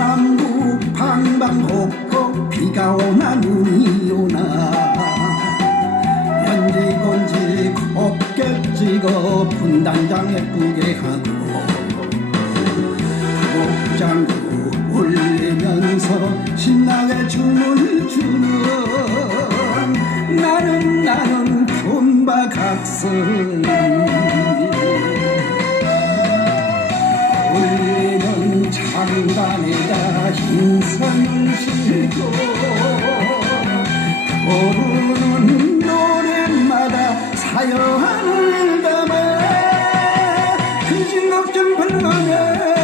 남부 방방곡곡 비가 오나 눈이 오나. 연지곤지 곱게지고 분단장 예쁘게 하고 목장구 울리면서 신나게 춤을 추는 나는 나는 품바 각성 장단에다 흰선을 싣고 부르는 노래마다 사연을 담아 근심 걱정 불러내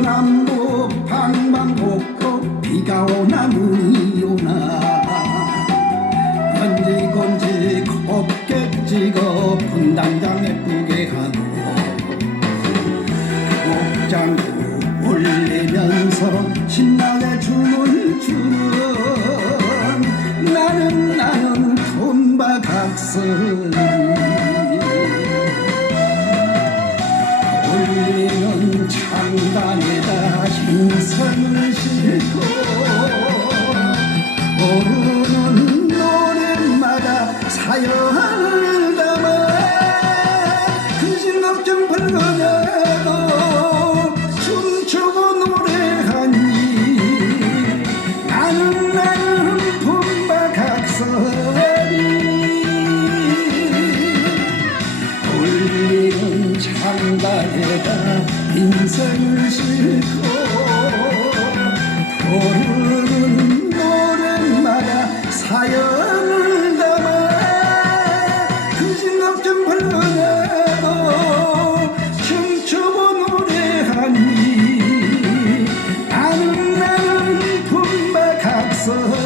동서남북 방방곡곡 비가 오나 눈이 오나. 연지건지 곱게 찍어 분단장 예쁘게 하고. 목장구 올리면서 신나게 춤을 추는 나는 나는 돈바각선 고 부르는 노래마다 사연을 담아 근심 걱정 불러내도 춤추고 노래하니 나는 나는 품바각선이 울리는 창단에다 인생을 싣고 수